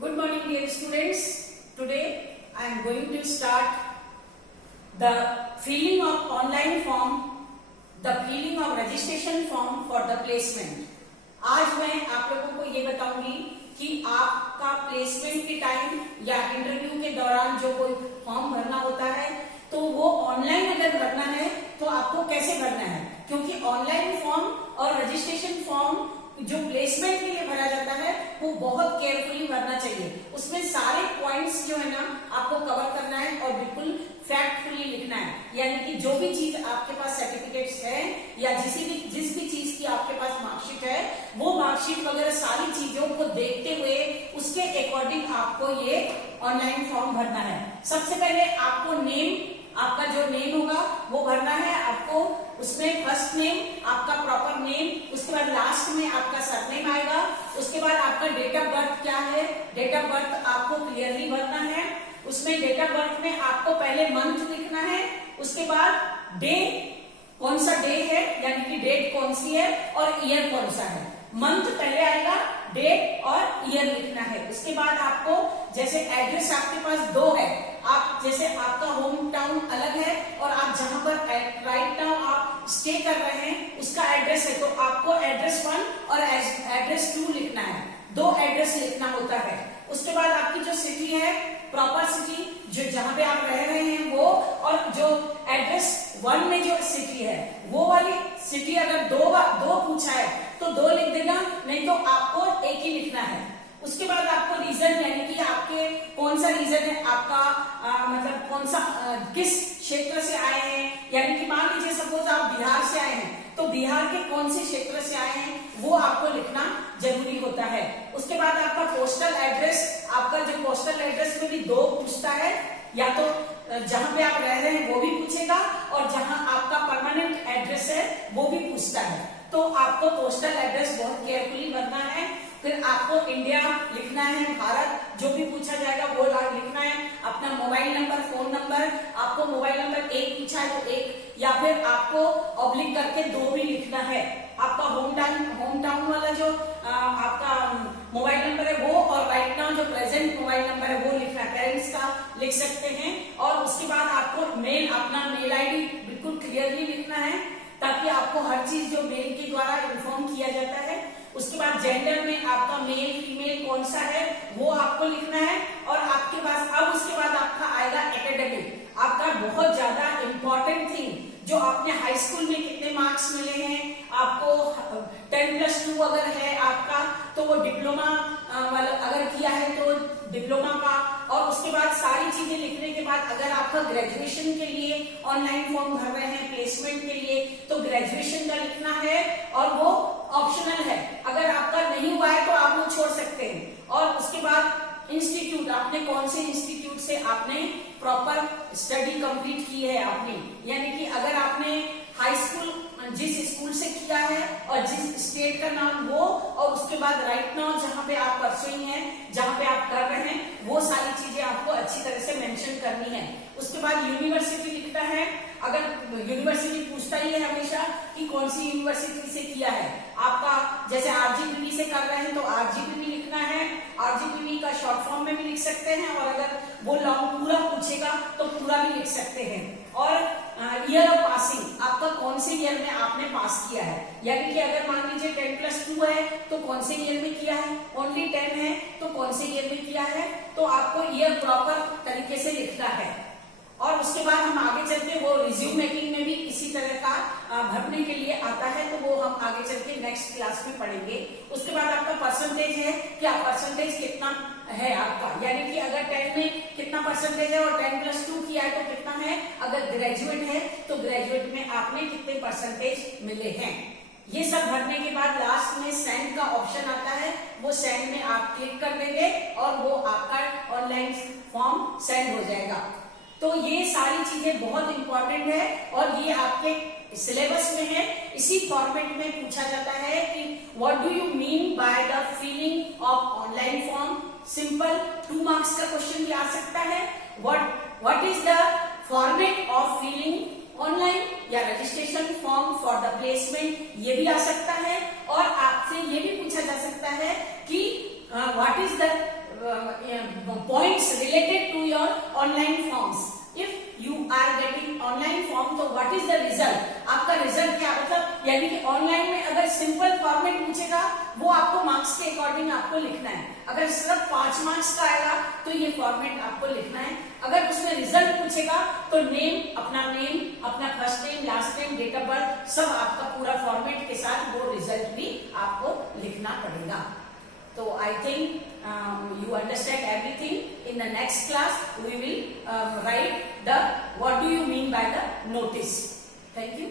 Good morning, dear students. Today I am going to start the filling of online form, the filling of registration form for the placement. आज मैं आप लोगों को ये बताऊंगी कि आपका प्लेसमेंट के टाइम या इंटरव्यू के दौरान जो कोई फॉर्म भरना होता है तो वो ऑनलाइन अगर भरना है तो आपको कैसे भरना है, क्योंकि ऑनलाइन फॉर्म और रजिस्ट्रेशन फॉर्म जो प्लेसमेंट के लिए भरा जाता है वो बहुत केयरफुली भरना चाहिए। उसमें सारे पॉइंट्स जो है ना आपको कवर करना है और बिल्कुल फैक्टफुली लिखना है, यानी कि जो भी चीज आपके पास सर्टिफिकेट्स है या जिस भी चीज की आपके पास मार्कशीट है वो मार्कशीट वगैरह सारी चीजों को देखते हुए उसके अकॉर्डिंग आपको ये ऑनलाइन फॉर्म भरना है। सबसे पहले आपको नेम, आपका जो नेम होगा वो भरना है आपको। उसमें फर्स्ट नेम आपका प्रॉपर नेम, उसके बाद लास्ट में आपका सरनेम आएगा, उसके बाद आपका डेट ऑफ बर्थ क्या है, डेट ऑफ बर्थ आपको क्लियरली भरना है। उसमें डेट ऑफ बर्थ में आपको पहले मंथ लिखना है, उसके बाद डे, कौन सा डे है यानी कि डेट कौन सी है और ईयर कौन सा है। मंथ पहले आएगा, डेट और ईयर लिखना है। उसके बाद आपको जैसे एड्रेस आपके पास दो है, आप जैसे आपका होम टाउन अलग है और आप जहां पर राइट नाउ आप स्टे कर रहे हैं उसका एड्रेस है, तो आपको एड्रेस 1 और एड्रेस 2 लिखना है। दो एड्रेस लिखना होता है। उसके बाद आपकी जो सिटी है, प्रॉपर सिटी जो जहां पे आप रह रहे हैं वो, और जो एड्रेस 1 में जो सिटी है वो वाली सिटी अगर दो पूछा है तो 2 लिख देना, नहीं तो आपको एक ही लिखना है। उसके बाद आपको रीजन, यानी कि आपके कौन सा रीजन है आपका, मतलब कौन सा किस क्षेत्र से आए हैं, यानी कि मान लीजिए सपोज आप बिहार से आए हैं तो बिहार के कौन से क्षेत्र से आए हैं वो आपको लिखना जरूरी होता है। उसके बाद आपका पोस्टल एड्रेस, आपका जो पोस्टल एड्रेस में भी 2 पूछता है, या तो जहां पे आप रह रहे हैं वो भी पूछेगा और जहां आपका परमानेंट एड्रेस है वो भी पूछता है। तो आपको पोस्टल एड्रेस बहुत केयरफुली भरना है। फिर आपको इंडिया लिखना है, भारत जो भी पूछा जाएगा वो लिखना है। अपना मोबाइल नंबर, फोन नंबर, आपको मोबाइल नंबर 1 पूछा है तो 1, या फिर आपको ऑब्लिक करके 2 भी लिखना है। आपका होम टाउन वाला जो आपका मोबाइल नंबर है वो, और राइट नाउ जो प्रेजेंट मोबाइल नंबर है वो लिखना है, पेरेंट्स का लिख सकते हैं। और उसके बाद आपको मेल, अपना मेल आईडी बिल्कुल क्लियरली लिखना है ताकि आपको हर चीज जो मेल के द्वारा इन्फॉर्म किया जाता है। उसके बाद जेंडर में आपका मेल फीमेल कौन सा है वो आपको लिखना है। और आपके पास अब उसके बाद आपका आएगा एकेडमिक, आपका बहुत ज्यादा इंपॉर्टेंट थिंग, जो आपने हाई स्कूल में कितने मार्क्स मिले हैं, आपको 10+2 अगर है आपका तो वो डिप्लोमा वाला अगर किया है तो डिप्लोमा का। और उसके बाद सारी चीजें लिखने के बाद अगर आपका ग्रेजुएशन के लिए ऑनलाइन फॉर्म भर रहे हैं प्लेसमेंट के लिए तो ग्रेजुएशन का लिखना है, और वो ऑप्शनल है, अगर आपका नहीं हुआ है तो आप वो छोड़ सकते हैं। और उसके बाद इंस्टीट्यूट, आपने कौन से इंस्टीट्यूट से आपने प्रॉपर स्टडी कंप्लीट की है आपने, यानी कि अगर आपने हाई स्कूल जिस स्कूल से किया है और जिस स्टेट का नाम वो, और उसके बाद राइट नाउ जहां पे आप परसुइंग हैं, जहां पे आप कर रहे हैं वो सारी चीजें आपको अच्छी तरह से मेंशन करनी है। उसके बाद यूनिवर्सिटी लिखना है, अगर यूनिवर्सिटी पूछता ही है हमेशा कि कौन सी यूनिवर्सिटी से किया है। आपका जैसे आरजीपीवी से कर रहे हैं तो आरजीपीवी लिखना है, आरजीपीवी का शॉर्ट फॉर्म में भी लिख सकते हैं, और अगर वो लॉन्ग पूरा पूछेगा तो पूरा भी लिख सकते हैं। और ईयर ऑफ पासिंग, आपका कौन से ईयर में आपने पास किया है, यानी कि अगर मान लीजिए 10+2 है तो कौन से ईयर में किया है, ओनली 10 है तो कौन से ईयर में किया है, तो आपको ईयर प्रॉपर तरीके से लिखना है। और उसके बाद हम आगे चलते वो रिज्यूम मेकिंग में भी इसी तरह का भरने के लिए आता है, तो वो हम आगे चल के नेक्स्ट क्लास में पढ़ेंगे। उसके बाद आपका परसेंटेज है, क्या परसेंटेज कितना है आपका, यानी कि अगर 10 में कितना परसेंटेज है और 10+2 किया है तो कितना है, अगर ग्रेजुएट है तो ग्रेजुएट में आपने कितने परसेंटेज मिले हैं। ये सब भरने के बाद लास्ट में सेंड का ऑप्शन आता है, वो सेंड में आप क्लिक कर देंगे और वो आपका ऑनलाइन फॉर्म सेंड हो जाएगा। तो ये सारी चीजें बहुत इंपॉर्टेंट है और ये आपके सिलेबस में है। इसी फॉर्मेट में पूछा जाता है कि what do you mean by the filling of online form. Simple 2 marks का क्वेश्चन भी आ सकता है। What is the format of filling online या registration form for the placement, ये भी आ सकता है। और आपसे ये भी पूछा जा सकता है कि what is the points related to your online forms. If you are getting online form, तो what is the result? आपका रिजल्ट क्या मतलब, यानी कि ऑनलाइन में अगर सिंपल फॉर्मेट पूछेगा वो आपको मार्क्स के अकॉर्डिंग आपको लिखना है. अगर सिर्फ 5 मार्क्स का आएगा तो ये फॉर्मेट आपको लिखना है. अगर उसमें रिजल्ट पूछेगा तो नेम, अपना first name, last name, date of birth, सब आपका पूरा फॉर्मेट के साथ वो रिजल्ट भी आपको लिखना पड़ेगा. So I think you understand everything. In the next class we will write the what do you mean by the notice. Thank you.